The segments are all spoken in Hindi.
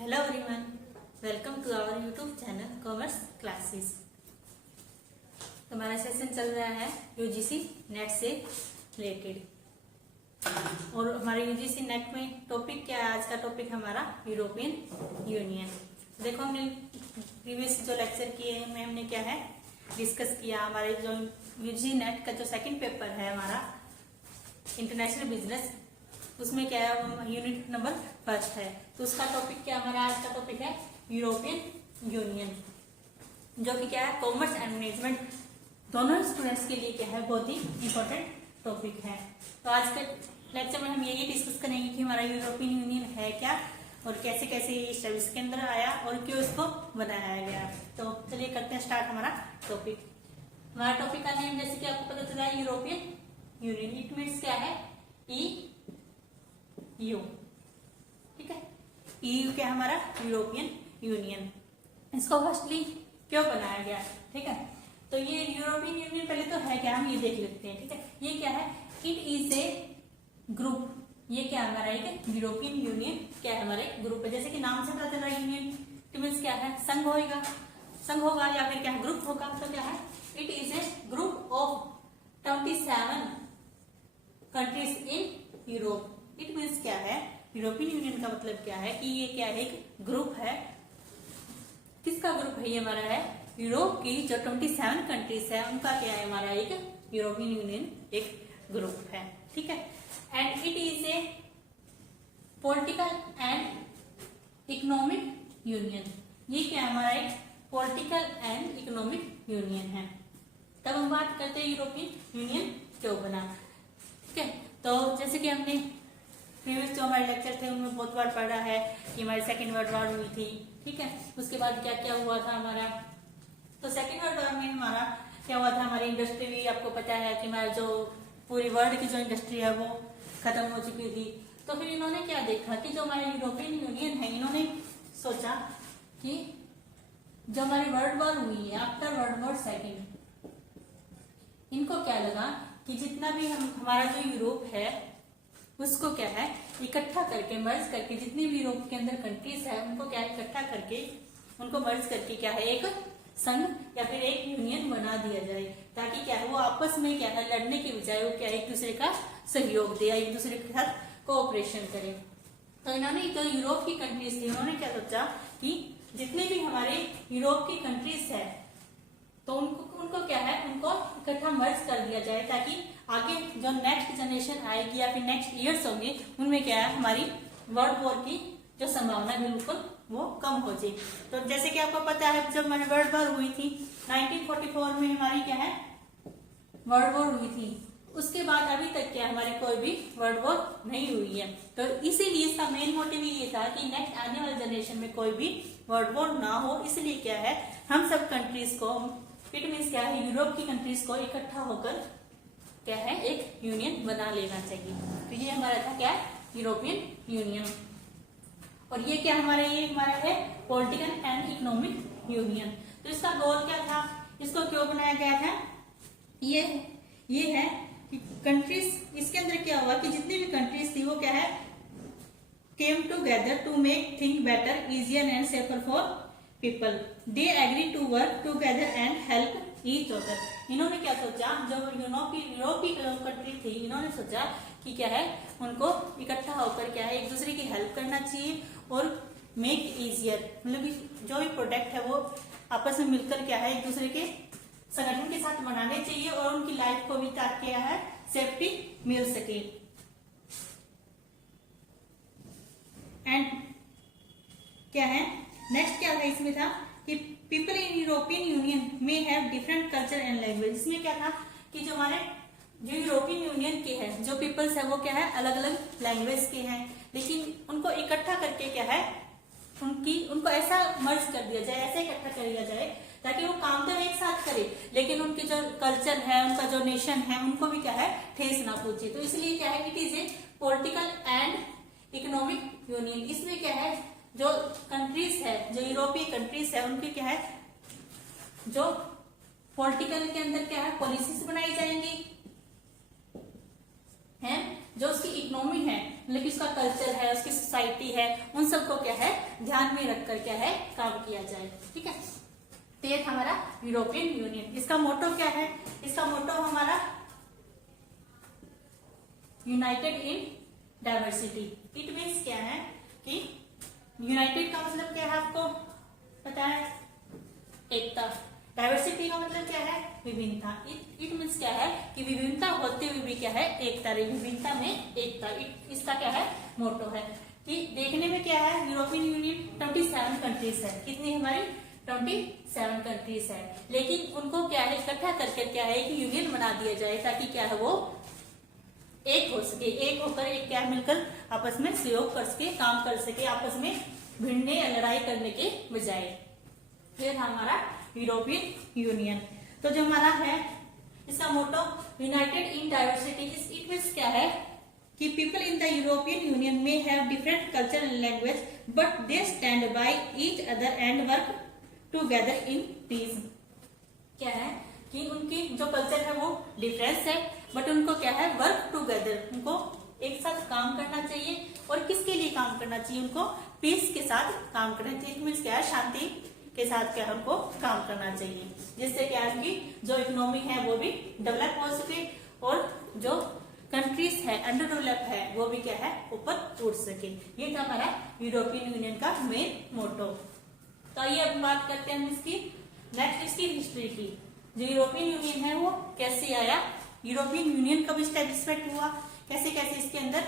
Hello everyone, welcome to our YouTube channel Commerce Classes। हमारा सेशन चल रहा है यूजीसी नेट से रिलेटेड और हमारे यूजीसी नेट में टॉपिक क्या है। आज का टॉपिक हमारा यूरोपियन यूनियन। देखो हमने प्रीवियस जो लेक्चर किए हैं में हमने क्या है डिस्कस किया। हमारे जो यूजीसी नेट का जो सेकंड पेपर है हमारा इंटरनेशनल बिजनेस, उसमें क्या है यूनिट नंबर फर्स्ट है। तो उसका टॉपिक क्या हमारा आज का टॉपिक है यूरोपियन यूनियन, जो कि क्या है कॉमर्स एंड मैनेजमेंट दोनों स्टूडेंट्स के लिए क्या है बहुत ही इंपॉर्टेंट टॉपिक है। तो आज के लेक्चर में हम यही डिस्कस करेंगे कि हमारा यूरोपियन यूनियन है क्या और कैसे कैसे ये सर्विस के अंदर आया और क्यों इसको बनाया गया। तो चलिए करते हैं स्टार्ट हमारा टॉपिक। हमारा टॉपिक का नेम जैसे कि आपको पता चला है यूरोपियन यूनियन। इट मीन्स क्या है EU, ठीक है। EU क्या हमारा यूरोपियन यूनियन। इसको फर्स्टली क्यों बनाया गया, ठीक है। तो ये यूरोपियन यूनियन पहले तो है क्या हम ये देख लेते हैं, ठीक है। ये क्या है, इट इज ए ग्रुप। ये क्या हमारा एक यूरोपियन यूनियन क्या है हमारे ग्रुप है। जैसे कि नाम से पता चल रहा है यूनियन, इट मीन्स क्या है संघ होगा या फिर क्या है ग्रुप होगा। तो क्या है it is a group of 27 countries in Europe. It means क्या है यूरोपियन यूनियन का मतलब क्या है कि ये क्या है एक ग्रुप है। किसका ग्रुप है ये हमारा है यूरोप की जो 27 कंट्रीज है उनका क्या है हमारा एक यूरोपियन यूनियन एक ग्रुप है, ठीक है। And it is a political and economic union. ये क्या हमारा एक पॉलिटिकल एंड इकोनॉमिक यूनियन है। तब हम बात करते हैं यूरोपियन यूनियन क्यों बना, ठीक है। तो जैसे कि हमने प्रीवियस जो हमारे लेक्चर थे उनमें बहुत बार पढ़ा है कि हमारी सेकेंड वर्ल्ड वॉर हुई थी, ठीक है। उसके बाद क्या क्या हुआ था हमारा। तो सेकेंड वर्ल्ड वॉर में हमारा क्या हुआ था, हमारी इंडस्ट्री भी आपको पता है कि हमारा जो पूरी वर्ल्ड की जो इंडस्ट्री है वो खत्म हो चुकी थी। तो फिर इन्होंने क्या देखा कि जो हमारे यूरोपियन यूनियन है इन्होंने सोचा कि जो हमारी वर्ल्ड वॉर हुई है आफ्टर वर्ल्ड वॉर सेकेंड, इनको क्या लगा कि जितना भी हमारा जो यूरोप है उसको क्या है इकट्ठा करके मर्ज करके जितनी भी यूरोप के अंदर कंट्रीज है उनको क्या इकट्ठा करके उनको मर्ज करके क्या है एक संघ या फिर एक यूनियन बना दिया जाए, ताकि क्या है वो आपस में क्या है लड़ने के बजाय वो क्या एक दूसरे का सहयोग दे, एक दूसरे के साथ कोऑपरेशन करे। तो इन्होंने जो यूरोप की कंट्रीज थी उन्होंने क्या सोचा कि जितने भी हमारे यूरोप की कंट्रीज है तो उनको क्या है उनको इकट्ठा मर्ज कर दिया जाए, ताकि आगे जो नेक्स्ट जनरेशन आएगी या फिर नेक्स्ट ईयर्स होंगे उनमें क्या है हमारी वर्ल्ड वॉर की जो संभावना बिल्कुल वो कम हो जाए। तो जैसे कि आपको पता है जब हमारी वर्ल्ड वॉर हुई थी 1944 में हमारी क्या है वर्ल्ड वॉर हुई थी, उसके बाद अभी तक क्या हमारी कोई भी वर्ल्ड वॉर नहीं हुई है। तो इसीलिए इसका मेन मोटिव ये था कि नेक्स्ट आने वाले जनरेशन में कोई भी वर्ल्ड वॉर ना हो। इसलिए क्या है हम सब कंट्रीज को, इट मीन्स क्या है यूरोप की कंट्रीज को इकट्ठा होकर क्या है एक यूनियन बना लेना चाहिए। तो ये हमारा था क्या यूरोपियन यूनियन। और ये क्या ये हमारा है पॉलिटिकल एंड इकोनॉमिक यूनियन। तो इसका गोल क्या था, इसको क्यों बनाया गया था, ये है कि कंट्रीज इसके अंदर क्या हुआ कि जितनी भी कंट्रीज थी वो क्या है came together to make thing better easier and safer for people. They agree to work together and help each other. इन्होंने क्या सोचा, जब यूरोप की कंट्री थी इन्होंने सोचा कि क्या है उनको इकट्ठा होकर क्या है एक दूसरे की हेल्प करना चाहिए और मेक इजियर, मतलब जो भी प्रोडक्ट है वो आपस में मिलकर क्या है एक दूसरे के संगठन के साथ बनाने चाहिए और उनकी लाइफ को भी ताकि क्या है सेफ्टी मिल सके। एंड क्या है नेक्स्ट क्या था इसमें था कि पीपल इन यूरोपियन यूनियन में have different culture and language. इसमें क्या था कि जो हमारे जो यूरोपियन यूनियन के हैं जो पीपल्स है वो क्या है अलग अलग लैंग्वेज के हैं, लेकिन उनको इकट्ठा करके क्या है उनको ऐसा मर्ज कर दिया जाए, ऐसा इकट्ठा कर दिया जाए ताकि वो काम तो एक साथ करे लेकिन उनके जो कल्चर है उनका जो नेशन है उनको भी क्या है ठेस ना पहुंचे। तो इसलिए क्या है it is a political and economic union. इसमें क्या है जो कंट्रीज है जो यूरोपीय कंट्रीज है उनकी क्या है जो पॉलिटिकल के अंदर क्या है पॉलिसीज बनाई जाएंगी है, जो उसकी इकोनॉमी है मतलब उसका कल्चर है, उसकी सोसाइटी है, उन सबको क्या है ध्यान में रखकर क्या है काम किया जाए। ठीक है, तो ये था हमारा यूरोपियन यूनियन। इसका मोटो क्या है? इसका मोटो हमारा United in diversity. It means क्या है कि यूनाइटेड का मतलब क्या है आपको पता है? एकता। डाइवर्सिटी का मतलब क्या है? विभिन्नता। इट मीन्स क्या है कि विभिन्नता होते हुए भी क्या है एकता रही, विभिन्नता में एकता। इसका क्या है मोटो है कि देखने में क्या है यूरोपियन यूनियन 27 कंट्रीज है। कितनी हमारी 27 कंट्रीज है, लेकिन उनको क्या है इकट्ठा करके क्या है कि यूनियन बना दिया जाए ताकि क्या है वो एक हो सके, एक होकर एक क्या मिलकर आपस में सहयोग कर सके, काम कर सके, आपस में भिड़ने या लड़ाई करने के बजाय। ये था हमारा यूरोपियन यूनियन। तो जो हमारा है इसका motto united in diversity. It means क्या है कि people in the European Union में have different culture and language but they stand by each other and work together in peace. क्या है कि उनकी जो कल्चर है वो डिफरेंस है, बट उनको क्या है वर्क टुगेदर, उनको एक साथ काम करना चाहिए। और किसके लिए काम करना चाहिए? उनको पीस के साथ काम करना चाहिए। मीन्स क्या है शांति के साथ क्या हमको काम करना चाहिए, जिससे क्या है कि जो इकोनॉमी है वो भी डेवलप हो सके और जो कंट्रीज है अंडर डेवलप है वो भी क्या है ऊपर उठ सके। ये था हमारा यूरोपियन यूनियन का मेन मोटो। तो आइए अब बात करते हैं इसकी नेक्स्ट इसकी हिस्ट्री की। जो यूरोपियन यूनियन है वो कैसे आया, यूरोपियन यूनियन कब स्टैब्लिशमेंट हुआ, कैसे कैसे इसके अंदर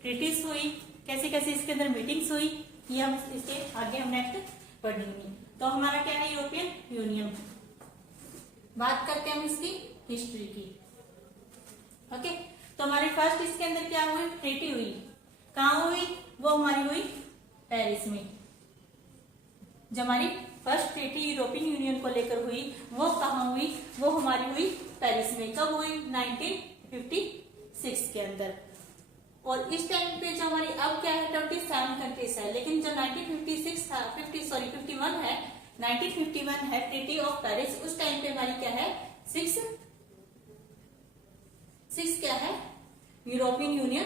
ट्रीटीज हुई, कैसे कैसे इसके अंदर मीटिंग्स हुई, ये हम इसके आगे हम नेक्स्ट पढ़ेंगे। तो हमारा क्या है यूरोपियन यूनियन। बात करते हैं हम इसकी हिस्ट्री की। ओके, तो हमारी फर्स्ट इसके अंदर क्या हुई ट्रीटी हुई, कहाँ हुई? वो हमारी हुई पेरिस में। जो हमारी फर्स्ट ट्रीटी यूरोपियन यूनियन को लेकर हुई वो कहाँ हुई? वो हमारी हुई पेरिस में। कब हुई? 1956 के अंदर। और इस टाइम पे जो हमारी अब क्या है 27 कंट्रीज है, लेकिन जो 1956 था 51 है 1951 है ट्रीटी ऑफ पेरिस, उस टाइम पे हमारी क्या है 6 क्या है यूरोपियन यूनियन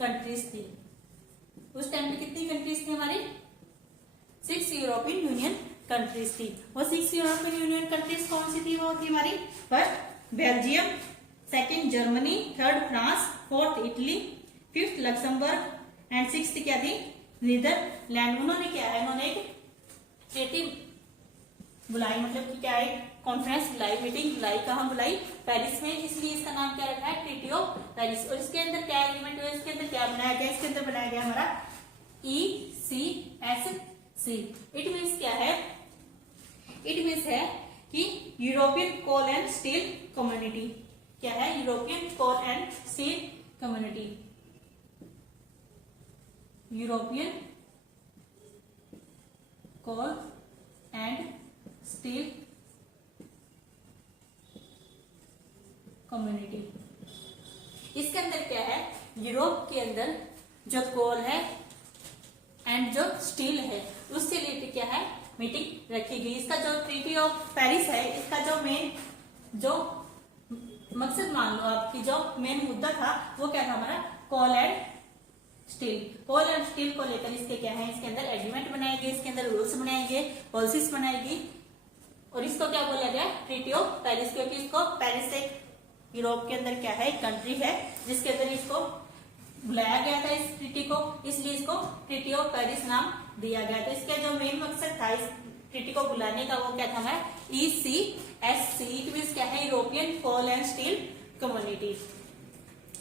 कंट्रीज थी। उस टाइम पे कितनी कंट्रीज थी हमारी? 6 यूरोपियन यूनियन कंट्रीज थी। वो 6 यूरोपियन यूनियन कंट्रीज कौन सी थी? वो थी हमारी first Belgium, second Germany, third France, fourth Italy, fifth Luxembourg and sixth क्या थी नीदरलैंड। उन्होंने क्या है उन्होंने एक ट्रीटी बुलाई, मतलब कि क्या है कॉन्फ्रेंस बुलाई, मीटिंग बुलाई। कहाँ बुलाई? पेरिस में। इसलिए इसका नाम क्या रखा है ट्रीटी ऑफ पेरिस। और इसके अंदर क्या एग्रीमेंट हुआ? इसके अंदर क्या बनाया गया? इसके अंदर बनाया गया हमारा ECSC। इट मीन्स क्या है? इट मीन्स है कि European coal and steel community. क्या है? European coal and steel community. European coal and steel community. इसके अंदर क्या है यूरोप के अंदर जो कोल है एंड जो स्टील है उससे रिलेटेड क्या है मीटिंग रखी गई। इसका जो ट्रीटी ऑफ पेरिस है इसका जो मेन जो मकसद मान लो आपकी जो मेन मुद्दा था वो क्या था हमारा coal and steel. Coal and steel को लेकर इसके क्या है इसके अंदर एग्रीमेंट बनाए गए, इसके अंदर रूल्स बनाए गए, पॉलिसीज बनाई गई और इसको क्या बोला गया ट्रीटी ऑफ पेरिस। क्योंकि इसको पेरिस एक यूरोप के अंदर क्या है एक कंट्री है जिसके अंदर इसको बुलाया गया था इस ट्रीटी को, इसलिए इसको ट्रीटी ऑफ पेरिस नाम दिया गया था। इसका जो मेन मकसद था इस ट्रीटी को बुलाने का वो क्या था हमारा ECSC। इट मींस क्या है European coal and steel community.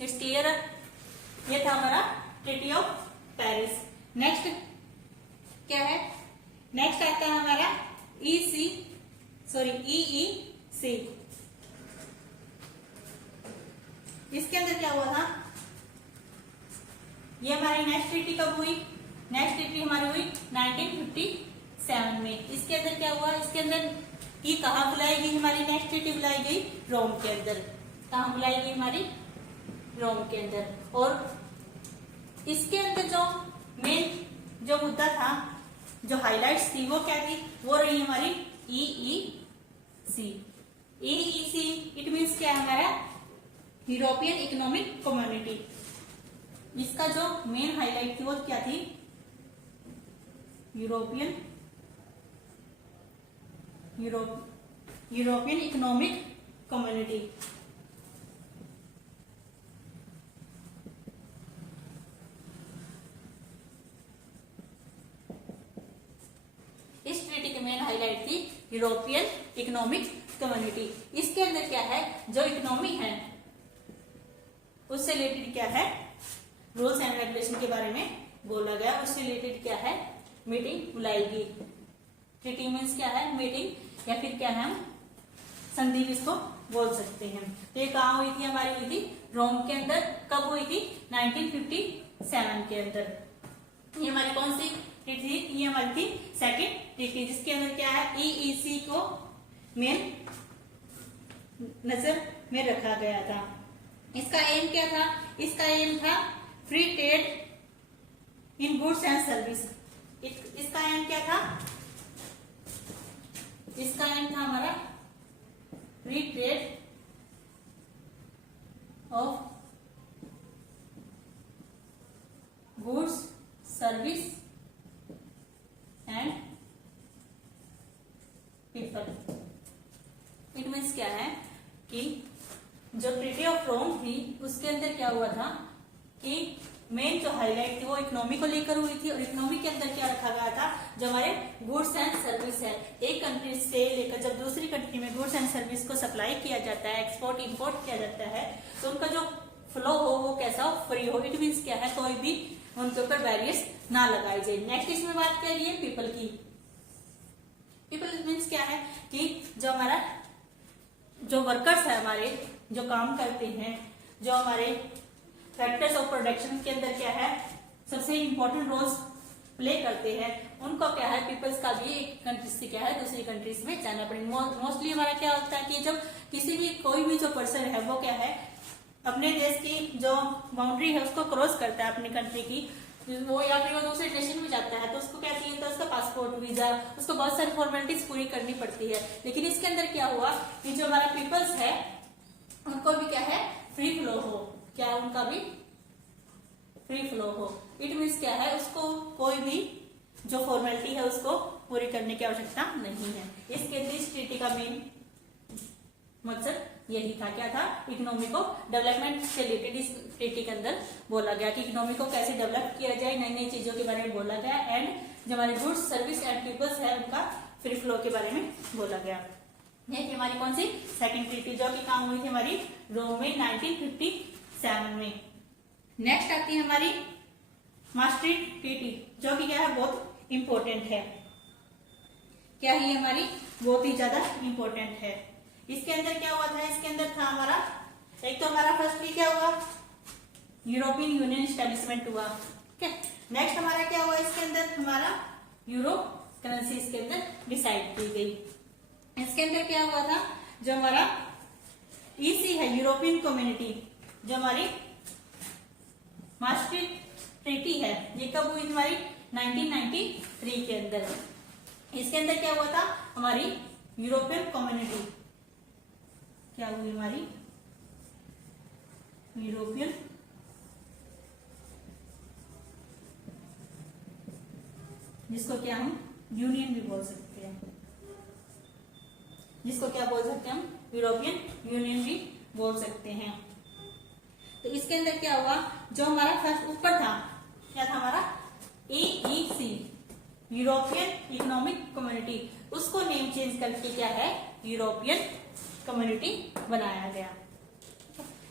It's clear? ये था हमारा ट्रीटी ऑफ पेरिस। नेक्स्ट क्या है? नेक्स्ट आता है हमारा EEC। इसके अंदर क्या हुआ था? ये हमारी नेक्स्ट ट्रीटी कब हुई? नेक्स्ट ट्रीटी हमारी हुई 1957 में। इसके अंदर क्या हुआ? इसके अंदर ये कहाँ बुलाई गई हमारी नेक्स्ट ट्रीटी? बुलाई गई रोम के अंदर। कहाँ बुलाई गई हमारी? रोम के अंदर। और इसके अंदर जो मेन जो मुद्दा था जो हाइलाइट्स थी वो क्या थी? वो रही हमारी EEC। इट मीन्स क्या है हमारा यूरोपियन इकोनॉमिक कम्युनिटी। इसका जो मेन हाईलाइट थी वो क्या थी, यूरोपियन इकोनॉमिक कम्युनिटी। इस ट्रीटी की मेन हाईलाइट थी यूरोपियन इकोनॉमिक कम्युनिटी। इसके अंदर क्या है, जो इकोनॉमी है उससे रिलेटेड क्या है, रूल्स एंड रेगुलेशन के बारे में बोला गया। उससे रिलेटेड क्या है, मीटिंग बुलाएगी। ट्रीटी मीन्स क्या है, मीटिंग या फिर क्या है, हम संधि इसको बोल सकते हैं। तो ये कहाँ हुई थी, हमारी हुई थी रोम के अंदर। कब हुई थी, 1957 के अंदर। ये हमारी कौन सी ट्रीटी थी, ये हमारी थी सेकंड ट्रीटी, जिसके अंदर क्या है, ईईसी को मेन नजर में रखा गया था। इसका एम क्या था, इसका एम था free trade in goods and service. इसका एम क्या था, इसका एम था हमारा free trade off goods, service and people. It means क्या है कि जो ट्रीटी ऑफ रोम थी उसके अंदर क्या हुआ था कि मेन जो हाईलाइट थी वो इकोनॉमी को लेकर हुई थी। और इकोनॉमी के अंदर क्या रखा गया था, जो हमारे गुड्स एंड सर्विस है, एक कंट्री से लेकर जब दूसरी कंट्री में गुड्स एंड सर्विस को सप्लाई किया जाता है, एक्सपोर्ट इंपोर्ट किया जाता है, तो उनका जो फ्लो हो वो कैसा हो, फ्री हो। इट मीन्स क्या है, कोई भी उनके ऊपर बैरियर्स ना लगाए जाए। नेक्स्ट इसमें बात क्या है, पीपल की। पीपल मीन्स क्या है कि जो हमारा जो वर्कर्स है, हमारे जो काम करते हैं, जो हमारे फैक्टर्स ऑफ प्रोडक्शन के अंदर क्या है, सबसे इंपॉर्टेंट रोल्स प्ले करते हैं, उनको क्या है, पीपल्स का भी एक कंट्री से क्या है दूसरी कंट्रीज में जाना पड़ेगा। मोस्टली हमारा क्या होता है कि जब किसी भी कोई भी जो पर्सन है वो क्या है अपने देश की जो बाउंड्री है उसको क्रॉस करता है अपनी कंट्री की, वो या फिर वो दूसरे नेशन में जाता है, तो उसको क्या चाहिए, तो उसका पासपोर्ट, वीजा, उसको बहुत सारी फॉर्मेलिटीज पूरी करनी पड़ती है। लेकिन इसके अंदर क्या हुआ कि जो हमारा पीपल्स है उनको भी क्या है, फ्री फ्लो हो, क्या उनका भी फ्री फ्लो हो। इट मीन्स क्या है, उसको कोई भी जो फॉर्मेलिटी है उसको पूरी करने की आवश्यकता नहीं है। इसके इस ट्रीटी का मेन मकसद यही था, क्या था, इकोनॉमी को डेवलपमेंट से रिलेटेड इस ट्रीटी के अंदर बोला गया कि इकोनॉमी को कैसे डेवलप किया जाए, नई नई चीजों के बारे में बोला गया। एंड जो हमारे गुड्स, सर्विस एंड पीपल्स है उनका फ्री फ्लो के बारे में बोला गया। ये थी हमारी कौन सी, सेकंड ट्रीटी, जो कि काम हुई थी हमारी रोम में 1957 में। नेक्स्ट आती है हमारी maastricht ट्रीटी, जो कि क्या है, बहुत इंपॉर्टेंट है। क्या है हमारी, बहुत ही ज्यादा इंपॉर्टेंट है। इसके अंदर क्या हुआ था, इसके अंदर था हमारा, एक तो हमारा फर्स्टली क्या हुआ, यूरोपियन यूनियन स्टैब्लिशमेंट हुआ। ठीक है, नेक्स्ट हमारा क्या हुआ, इसके अंदर हमारा यूरो करेंसी इसके अंदर डिसाइड की गई। इसके अंदर क्या हुआ था, जो हमारा ईसी है, यूरोपियन कम्युनिटी, जो हमारी maastricht ट्रीटी है, ये कब हुई हमारी 1993 के अंदर। इसके अंदर क्या हुआ था, हमारी यूरोपियन कम्युनिटी क्या हुई, हमारी यूरोपियन जिसको क्या हम यूनियन भी बोल सकते हैं, जिसको क्या बोल सकते हैं हम, यूरोपियन यूनियन भी बोल सकते हैं। तो इसके अंदर क्या हुआ, जो हमारा फर्स्ट ऊपर था, क्या था हमारा EEC, यूरोपियन इकोनॉमिक कम्युनिटी, उसको नेम चेंज करके क्या है, यूरोपियन कम्युनिटी बनाया गया।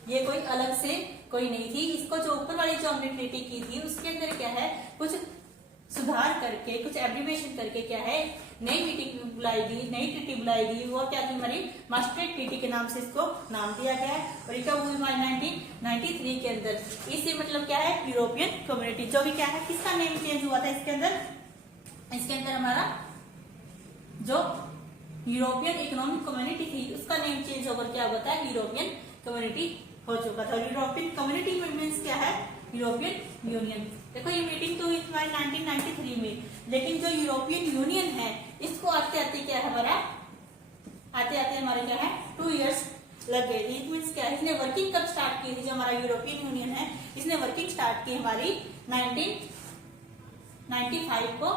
ये कोई अलग से कोई नहीं थी। इसको जो ऊपर वाली जो हमने ट्रीटी की थी उसके अंदर क्या है, कुछ सुधार करके, कुछ एब्रिविएशन करके क्या है, नई मीटिंग बुलाएगी, नई ट्रीटी बुलाएगी। वो क्या थी हमारी maastricht ट्रीटी के नाम से इसको नाम दिया गया है। और ये कब हुई हमारी 1993 के अंदर। इससे मतलब क्या है, यूरोपियन कम्युनिटी, जो भी क्या है, किसका नेम चेंज हुआ था इसके अंदर, इसके अंदर हमारा जो यूरोपियन इकोनॉमिक कम्युनिटी थी उसका नेम चेंज होकर क्या होता है, यूरोपियन कम्युनिटी हो चुका था। यूरोपियन कम्युनिटी मीन्स क्या है, यूरोपियन यूनियन। देखो ये मीटिंग तो हुई हमारी 1993 में, लेकिन जो यूरोपियन यूनियन है इसको आते आते क्या है हमारा, आते आते हमारे क्या है 2 इयर्स लग गई थी। इट मीन्स क्या है, इसने वर्किंग कब स्टार्ट की थी, जो हमारा यूरोपियन यूनियन है इसने वर्किंग स्टार्ट की हमारी 1995 को,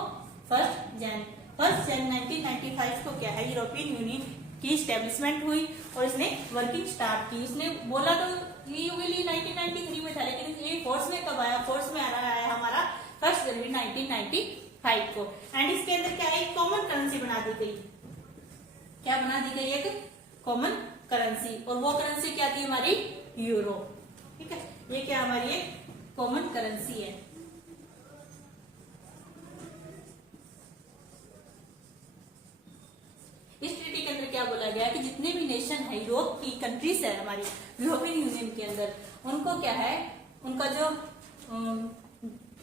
1 जन 1995 को क्या है यूरोपियन यूनियन की स्टेब्लिशमेंट हुई और इसने वर्किंग स्टार्ट की। इसने बोला तो यूजुअली 1993 में था, लेकिन ये फोर्स में कब आया, फोर्स में आया हमारा 1 जनवरी 1995 को। एंड इसके अंदर क्या है, एक कॉमन करेंसी बना दी गई। क्या बना दी गई, एक कॉमन करेंसी, और वो करेंसी क्या थी हमारी, यूरो। ठीक है, ये क्या हमारी एक कॉमन करेंसी है। इस ट्रीटी के अंदर क्या बोला गया कि जितने भी नेशन है, यूरोप की कंट्रीज है हमारी यूरोपियन यूनियन के अंदर, उनको क्या है, उनका जो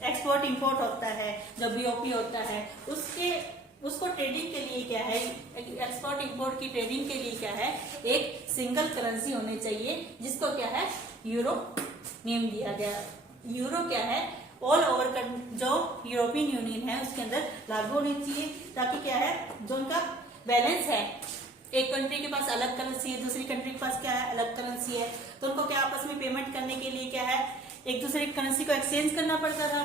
एक्सपोर्ट इंपोर्ट होता है, जो बीओपी होता है, उसको ट्रेडिंग के लिए क्या है, एक्सपोर्ट इंपोर्ट की ट्रेडिंग के लिए क्या है, एक सिंगल करेंसी होनी चाहिए, जिसको क्या है यूरो नेम दिया गया। यूरो क्या है, ऑल ओवर जो यूरोपियन यूनियन है उसके अंदर लागू होनी चाहिए, ताकि क्या है, जो उनका बैलेंस है, एक कंट्री के पास अलग करेंसी है, दूसरी कंट्री के पास क्या है, अलग करेंसी है, तो उनको क्या आपस में पेमेंट करने के लिए क्या है, एक दूसरे की करेंसी को एक्सचेंज करना पड़ता था।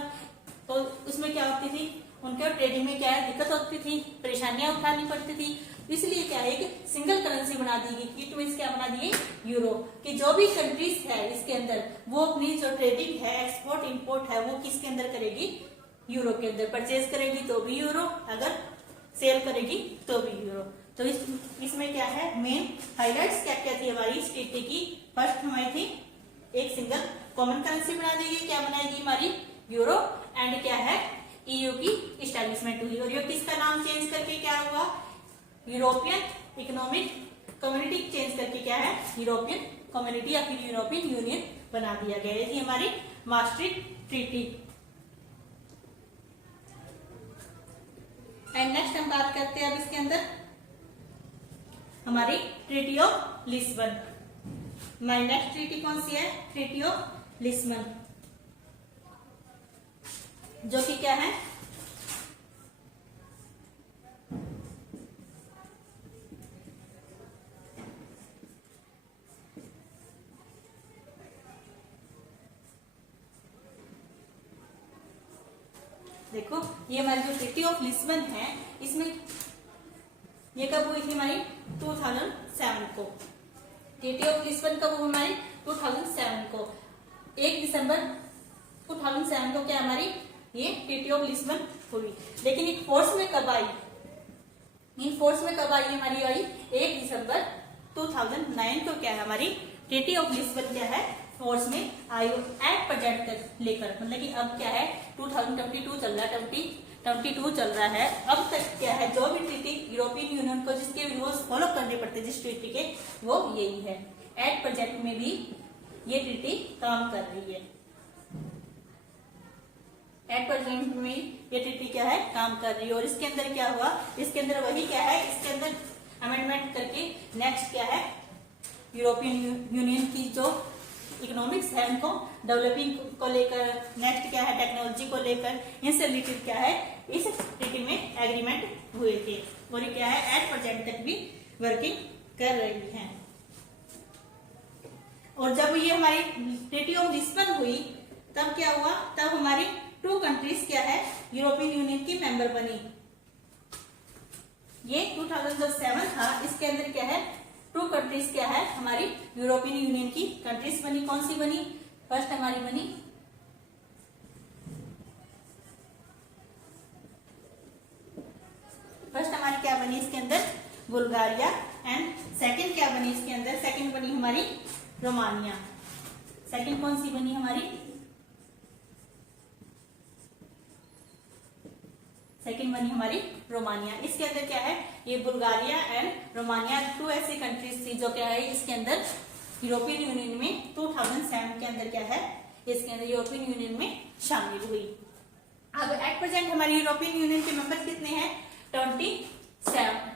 तो उसमें क्या होती थी, उनके ट्रेडिंग में क्या है, दिक्कत होती थी, परेशानियां उठानी पड़ती थी। इसलिए क्या है, एक सिंगल करेंसी बना दी गई। इट मींस क्या बना दिए, यूरो, कि जो भी कंट्रीज है इसके अंदर वो अपनी जो ट्रेडिंग है, एक्सपोर्ट इंपोर्ट है, वो किसके अंदर करेगी, यूरो के अंदर। परचेज करेगी तो भी यूरो, अगर सेल करेगी तो भी यूरो। तो इसमें क्या है, मेन हाइलाइट्स क्या क्या थी हमारी इस ट्रीटी की। फर्स्ट हमारी थी एक सिंगल कॉमन करेंसी बना देगी, क्या बनाएगी हमारी, यूरो। एंड क्या है, ईयू की इस्टेब्लिशमेंट हुई, और ये किसका नाम चेंज करके क्या हुआ, यूरोपियन इकोनॉमिक कम्युनिटी चेंज करके क्या है, यूरोपियन कम्युनिटी या फिर यूरोपियन यूनियन बना दिया गया। ये थी हमारी maastricht ट्रीटी। एंड नेक्स्ट हम बात करते हैं अब इसके अंदर हमारी ट्रीटी ऑफ लिस्बन। हमारी नेक्स्ट ट्रीटी कौन सी है, ट्रीटी ऑफ लिस्बन, जो कि क्या है, देखो ये हमारी जो ट्रीटी ऑफ लिस्बन है, इसमें ये कब हुई थी हमारी, 2007 को। ट्रीटी ऑफ लिस्बन कब हुई हमारी, 2007 को, 1 दिसंबर 2007 को क्या हमारी ये ट्रीटी ऑफ लिस्बन हुई। लेकिन एक फोर्स में कब आई, इन फोर्स में कब आई हमारी, आई 1 दिसंबर 2009 को क्या है हमारी ट्रीटी ऑफ लिस्बन क्या है, फोर्स में आई। एट प्रेजेंट तक लेकर, मतलब कि अब क्या है 2022 चल रहा है, 2022 चल रहा है, अब तक क्या है, जो भी ट्रीटी यूरोपियन यूनियन को जिसके रूल्स फॉलो करने पड़ते जिस ट्रीटी के, वो यही है। एट प्रेजेंट में भी ये ट्रीटी काम कर रही है। एट प्रेजेंट में ये ट्रीटी क्या है, काम कर रही है। और इसके अंदर क्या हुआ, इसके अंदर वही क्या है, इसके अंदर अमेंडमेंट करके नेक्स्ट क्या है, यूरोपियन यूनियन की जो इकोनॉमिक्स है उनको डेवलपिंग को लेकर, नेक्स्ट क्या है टेक्नोलॉजी को लेकर, इनसे रिलेटेड क्या है इस ट्रीटी में एग्रीमेंट हुए थे। और ये क्या है एट प्रेजेंट तक भी वर्किंग कर रही है। और जब ये हमारी ट्रीटी ऑफ लिस्बन हुई तब क्या हुआ, तब हमारी 2 कंट्रीज क्या है यूरोपियन यूनियन की मेंबर बनी। ये 2007 था, इसके अंदर क्या है 2 कंट्रीज क्या है हमारी यूरोपियन यूनियन की कंट्रीज बनी। कौन सी बनी, फर्स्ट हमारी बनी क्या बनी इसके अंदर, बुल्गारिया। एंड सेकंड क्या बनी इसके अंदर, सेकंड बनी हमारी रोमानिया। सेकंड कौन सी बनी हमारी, सेकंड बनी हमारी रोमानिया। इसके अंदर क्या है, ये बुल्गारिया एंड रोमानिया 2 ऐसी कंट्रीज थी जो क्या है इसके अंदर यूरोपियन यूनियन में 2007 के अंदर क्या है, इसके अंदर यूरोपियन यूनियन में शामिल हुई। अब एट प्रेजेंट हमारी यूरोपियन यूनियन के मेंबर्स कितने हैं, 27।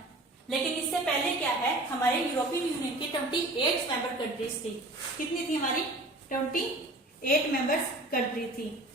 लेकिन इससे पहले क्या है, हमारे यूरोपियन यूनियन के 28 मेंबर कंट्रीज थी। कितनी थी हमारी, 28 मेंबर्स कंट्री थी।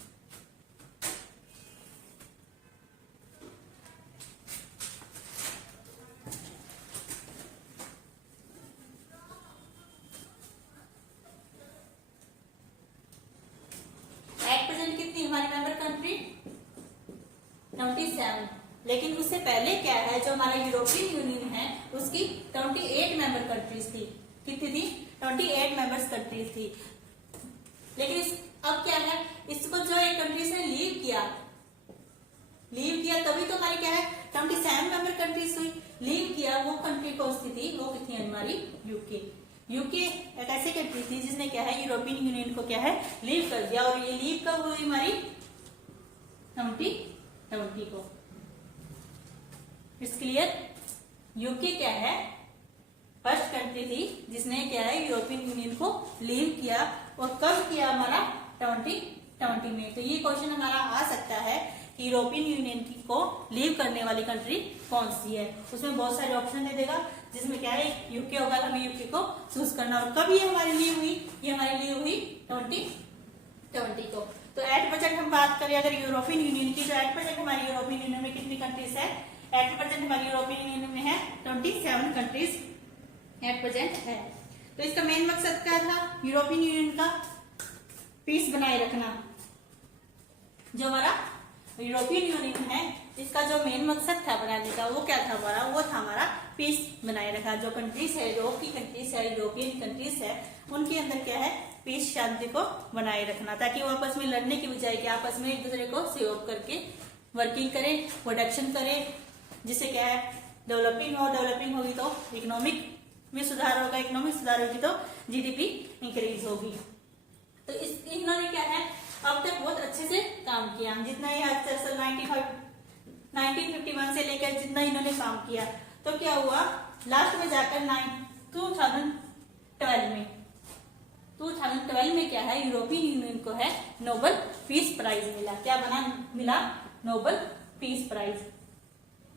27, लेकिन उससे पहले क्या है, जो हमारा यूरोपियन यूनियन है उसकी 28 मेंबर कंट्रीज थी। कितनी थी? 28 मेंबर्स कंट्रीज थी। लेकिन अब क्या है, इसको जो एक कंट्रीज ने लीव किया तभी तो हमारी क्या है 27 मेंबर कंट्रीज हुई। लीव किया वो कंट्री कौन सी थी? वो कितनी हमारी यूके। यूके एक ऐसी कंट्री थी जिसने क्या है यूरोपियन यूनियन को क्या है लीव कर दिया। और ये लीव कब हुई हमारी 2020 को। It's clear? यूके क्या है फर्स्ट कंट्री थी जिसने क्या है यूरोपियन यूनियन को लीव किया। और कब किया? हमारा 2020 में। तो ये क्वेश्चन हमारा आ सकता है कि यूरोपियन यूनियन को लीव करने वाली कंट्री कौन सी है। उसमें बहुत सारे ऑप्शन दे देगा, जिसमें क्या है यूके होगा, हमें यूके को चूज करना। और कब ये हमारी लीव हुई? ये हमारी लीव हुई 2020 को। तो एट प्रेजेंट हम बात करें अगर यूरोपियन यूनियन की, तो एट प्रेजेंट हमारी यूरोपियन यूनियन में कितनी कंट्रीज है? एट प्रेजेंट हमारी यूरोपियन यूनियन में है 27 कंट्रीज एट प्रेजेंट है। तो इसका मेन मकसद क्या था? यूरोपियन यूनियन का पीस बनाए रखना। जो हमारा यूरोपियन यूनियन है इसका जो मेन मकसद था बनाने का वो क्या था हमारा? वो था हमारा पीस बनाए रखा। जो कंट्रीज है, यूरोप की कंट्रीज है, यूरोपियन कंट्रीज है, उनके अंदर क्या है पीस, शांति को बनाए रखना, ताकि वो आपस में लड़ने की बजाय कि आपस में एक दूसरे को सहयोग करके वर्किंग करें, प्रोडक्शन करें, जिससे क्या है डेवलपिंग हो। डेवलपिंग होगी तो इकोनॉमिक में सुधार होगा, इकोनॉमिक सुधार होगी तो जीडीपी इंक्रीज होगी। तो इन्होंने क्या है अब तक बहुत अच्छे से काम किया। जितना ये 1951 से लेकर जितना इन्होंने काम किया, तो क्या हुआ लास्ट में जाकर 2012 में क्या है यूरोपियन यूनियन को है नोबेल पीस प्राइज मिला। क्या मिला? Nobel Peace Prize.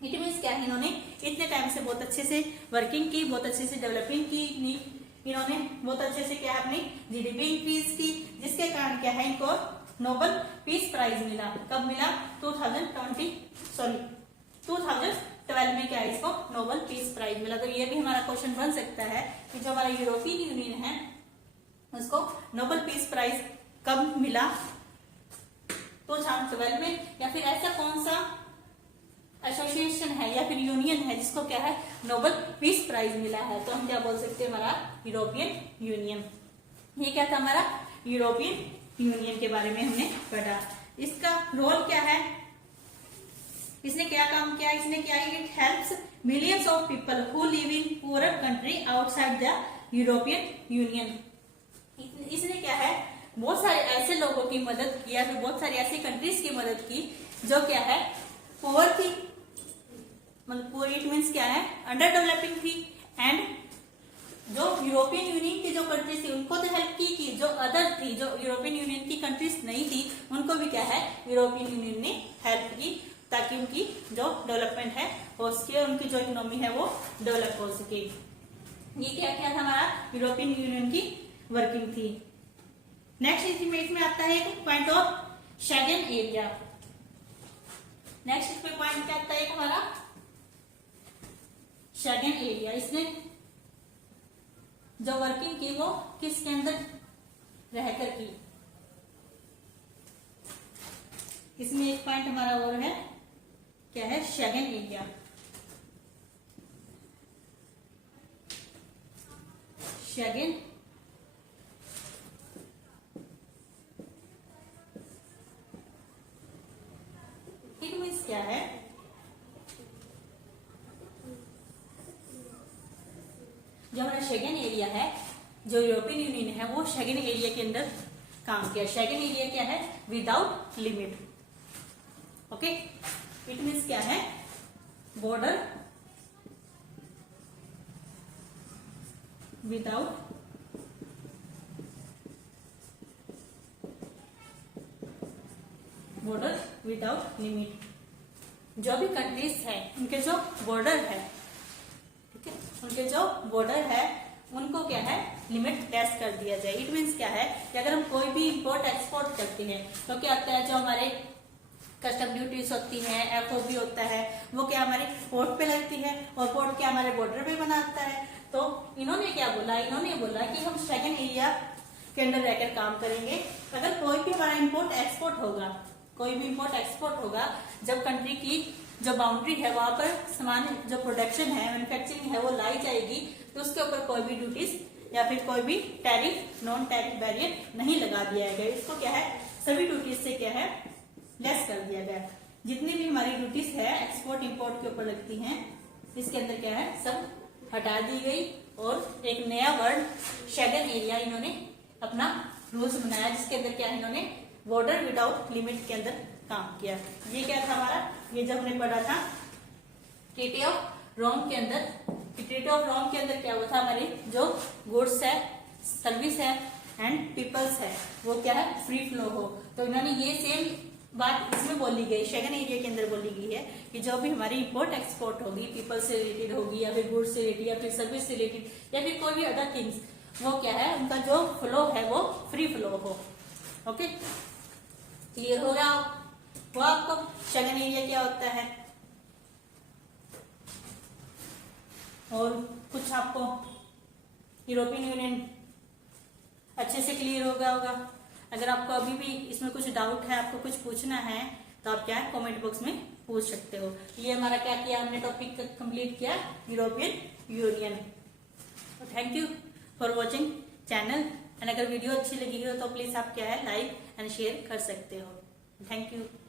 It means क्या है इन्होंने इतने टाइम से बहुत अच्छे से वर्किंग की, बहुत अच्छे से डेवलपिंग की, इन्होंने बहुत अच्छे से क्या है अपनी जीडीपी इंक्रीज की, जिसके कारण क्या है इनको नोबेल पीस प्राइज मिला। कब मिला? 2012 में क्या है इसको नोबेल पीस प्राइज मिला। तो ये भी हमारा क्वेश्चन बन सकता है कि जो हमारा यूरोपियन यूनियन है उसको नोबेल पीस प्राइज कब मिला? 2012 में। या फिर ऐसा कौन सा एसोसिएशन है या फिर यूनियन है जिसको क्या है नोबेल पीस प्राइज मिला है? तो हम क्या बोल सकते हैं हमारा यूरोपियन यूनियन। ये क्या था हमारा यूरोपियन यूनियन के बारे में हमने पढ़ा। इसका रोल क्या है? इसने क्या काम किया? इसने क्या है it helps millions of people who live in poor country outside the European union. इसने क्या है बहुत सारे ऐसे लोगों की मदद की या फिर बहुत सारी ऐसी कंट्रीज की मदद की जो क्या है पुअर थी, मतलब पुअर इट मीन्स क्या है अंडर डेवलपिंग थी। एंड जो यूरोपियन यूनियन की जो कंट्रीज थी उनको तो हेल्प की, जो अदर थी, जो यूरोपियन यूनियन की कंट्रीज नहीं थी, उनको भी क्या है यूरोपियन यूनियन ने हेल्प की, ताकि उनकी जो डेवलपमेंट है हो सके, उनकी जो इकोनॉमी है वो डेवलप हो सके। ये क्या क्या था हमारा यूरोपियन यूनियन की वर्किंग थी। नेक्स्ट इसमें आता है एक point of Schengen area. Next इसमें पॉइंट क्या आता है हमारा शेंगेन एरिया। इसने जो वर्किंग की वो किसके अंदर रहकर की? इसमें एक पॉइंट हमारा और है, क्या है Schengen area. Schengen it means क्या है जो हमारा शेंगेन एरिया है, जो यूरोपियन यूनियन है, वो शेंगेन एरिया के अंदर काम किया। शेंगेन एरिया क्या है without limit. Okay, it means क्या है बॉर्डर विदाउट लिमिट। जो भी कंट्रीज है उनके जो बॉर्डर है, ठीक है, उनके जो बॉर्डर है उनको क्या है लिमिट टेस्ट कर दिया जाए। इट मीन्स क्या है कि अगर हम कोई भी इंपोर्ट एक्सपोर्ट करते हैं तो क्या होता है जो हमारे कस्टम ड्यूटीज होती है, एफओबी होता है, वो क्या हमारे पोर्ट पे लगती है और पोर्ट क्या हमारे बॉर्डर पे बनाता है। तो इन्होंने क्या बोला? इन्होंने बोला कि हम शेंगेन एरिया के अंदर रहकर काम करेंगे। अगर कोई भी हमारा इंपोर्ट एक्सपोर्ट होगा, कोई भी इंपोर्ट एक्सपोर्ट होगा, जब कंट्री की जो बाउंड्री है वहां पर सामान जो प्रोडक्शन है, मैन्युफैक्चरिंग है, वो लाई जाएगी, तो उसके ऊपर कोई भी ड्यूटीज या फिर कोई भी टैरिफ, नॉन टैरिफ बैरियर नहीं लगा दिया गया। इसको क्या है, सभी ड्यूटीज से क्या है, लेस कर दिया गया। जितनी भी हमारी ड्यूटीज है एक्सपोर्ट इंपोर्ट के ऊपर लगती हैं, इसके अंदर क्या है, सब हटा दी गई और एक नया वर्ड शेंगन एरिया इन्होंने अपना रूल्स बनाया, जिसके अंदर क्या है, इन्होंने बॉर्डर विदाउट लिमिट के अंदर काम किया। ये क्या था हमारा, ये जब हमने पढ़ा था ट्रीटी ऑफ रोम के अंदर, ट्रीटी ऑफ रोम के अंदर क्या हुआ था, हमारे जो गुड्स है, सर्विस है एंड पीपल्स है, वो क्या है, फ्री फ्लो हो। तो इन्होंने ये सेम बात इसमें बोली गई, शेंगन एरिया के अंदर बोली गई है कि जो भी हमारी इंपोर्ट एक्सपोर्ट होगी, पीपल से रिलेटेड होगी या फिर गुड्स से रिलेटेड या फिर सर्विस से रिलेटेड या फिर कोई भी अदर थिंग्स, वो क्या है, उनका जो फ्लो है वो फ्री फ्लो हो। ओके, क्लियर हो गया वो आपको शेंगन एरिया क्या होता है। और कुछ आपको यूरोपियन यूनियन अच्छे से क्लियर हो गया होगा। अगर आपको अभी भी इसमें कुछ डाउट है, आपको कुछ पूछना है, तो आप क्या है, कमेंट बॉक्स में पूछ सकते हो। ये हमारा क्या किया, हमने टॉपिक कंप्लीट किया European union. Thank you for watching channel, and अगर वीडियो अच्छी लगी हो तो प्लीज आप क्या है, लाइक एंड शेयर कर सकते हो। Thank you.